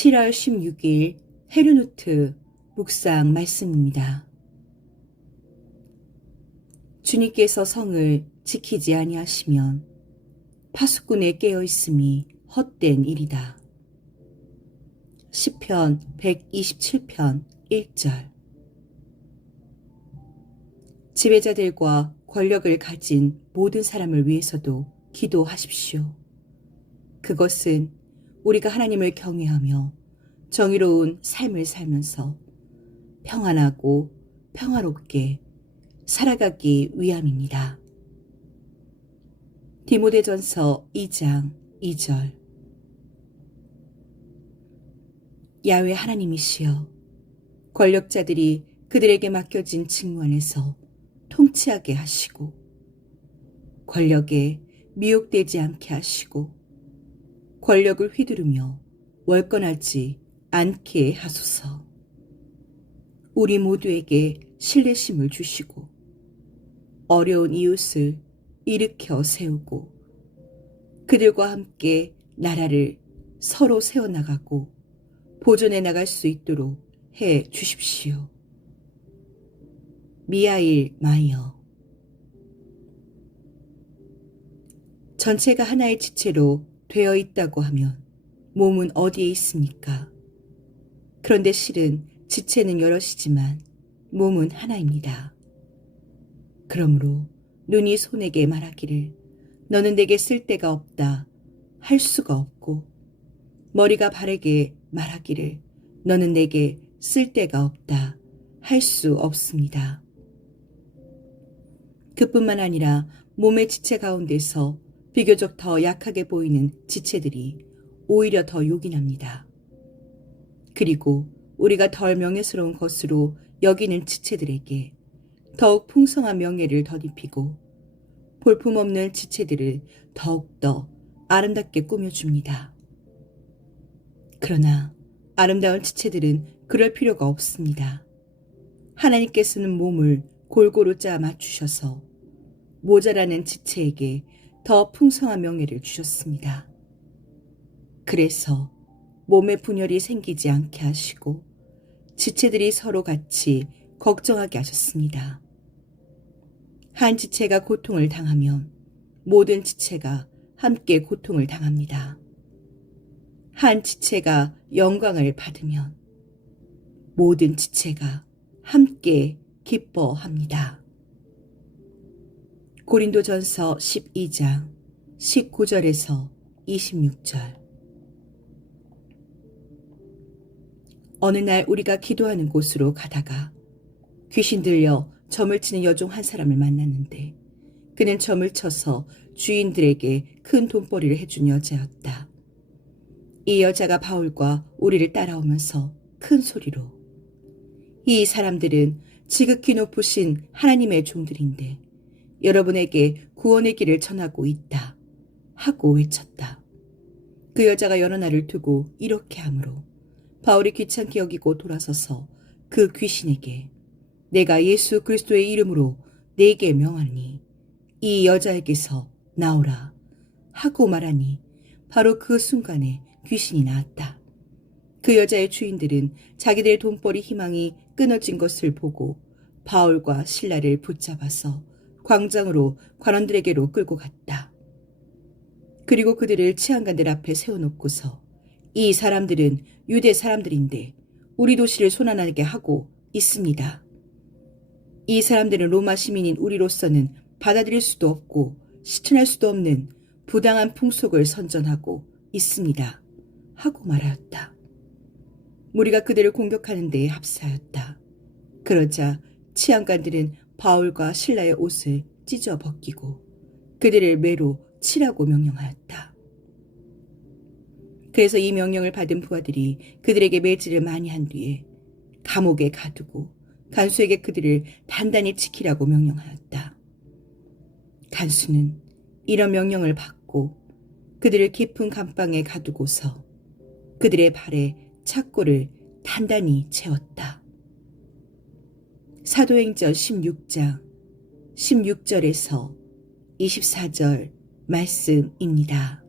7월 16일 헤르누트 묵상 말씀입니다. 주님께서 성을 지키지 아니하시면 파수꾼에 깨어 있음이 헛된 일이다. 시편 127편 1절 지배자들과 권력을 가진 모든 사람을 위해서도 기도하십시오. 그것은 우리가 하나님을 경외하며 정의로운 삶을 살면서 평안하고 평화롭게 살아가기 위함입니다. 디모데전서 2장 2절 야외 하나님이시여 권력자들이 그들에게 맡겨진 직무 안에서 통치하게 하시고 권력에 미혹되지 않게 하시고 권력을 휘두르며 월권하지 않게 하소서. 우리 모두에게 신뢰심을 주시고 어려운 이웃을 일으켜 세우고 그들과 함께 나라를 서로 세워나가고 보존해 나갈 수 있도록 해 주십시오. 미하일 마이어 전체가 하나의 지체로 되어 있다고 하면 몸은 어디에 있습니까? 그런데 실은 지체는 여럿이지만 몸은 하나입니다. 그러므로 눈이 손에게 말하기를 너는 내게 쓸 데가 없다 할 수가 없고 머리가 발에게 말하기를 너는 내게 쓸 데가 없다 할 수 없습니다. 그뿐만 아니라 몸의 지체 가운데서 비교적 더 약하게 보이는 지체들이 오히려 더 요긴합니다. 그리고 우리가 덜 명예스러운 것으로 여기는 지체들에게 더욱 풍성한 명예를 덧입히고 볼품없는 지체들을 더욱더 아름답게 꾸며줍니다. 그러나 아름다운 지체들은 그럴 필요가 없습니다. 하나님께서는 몸을 골고루 짜 맞추셔서 모자라는 지체에게 더 풍성한 명예를 주셨습니다. 그래서 몸에 분열이 생기지 않게 하시고 지체들이 서로 같이 걱정하게 하셨습니다. 한 지체가 고통을 당하면 모든 지체가 함께 고통을 당합니다. 한 지체가 영광을 받으면 모든 지체가 함께 기뻐합니다. 고린도전서 12장 19절에서 26절 어느 날 우리가 기도하는 곳으로 가다가 귀신 들려 점을 치는 여종 한 사람을 만났는데 그는 점을 쳐서 주인들에게 큰 돈벌이를 해준 여자였다. 이 여자가 바울과 우리를 따라오면서 큰 소리로 이 사람들은 지극히 높으신 하나님의 종들인데 여러분에게 구원의 길을 전하고 있다 하고 외쳤다. 그 여자가 여러 날을 두고 이렇게 하므로 바울이 귀찮게 여기고 돌아서서 그 귀신에게 내가 예수 그리스도의 이름으로 내게 명하니 이 여자에게서 나오라 하고 말하니 바로 그 순간에 귀신이 나왔다. 그 여자의 주인들은 자기들의 돈벌이 희망이 끊어진 것을 보고 바울과 신라를 붙잡아서 광장으로 관원들에게로 끌고 갔다. 그리고 그들을 치안관들 앞에 세워놓고서 이 사람들은 유대 사람들인데 우리 도시를 손안하게 하고 있습니다. 이 사람들은 로마 시민인 우리로서는 받아들일 수도 없고 실천할 수도 없는 부당한 풍속을 선전하고 있습니다. 하고 말하였다. 무리가 그들을 공격하는 데에 합사하였다. 그러자 치안관들은 바울과 신라의 옷을 찢어 벗기고 그들을 매로 치라고 명령하였다. 그래서 이 명령을 받은 부하들이 그들에게 매질을 많이 한 뒤에 감옥에 가두고 간수에게 그들을 단단히 지키라고 명령하였다. 간수는 이런 명령을 받고 그들을 깊은 감방에 가두고서 그들의 발에 착고를 단단히 채웠다. 사도행전 16장 16절에서 24절 말씀입니다.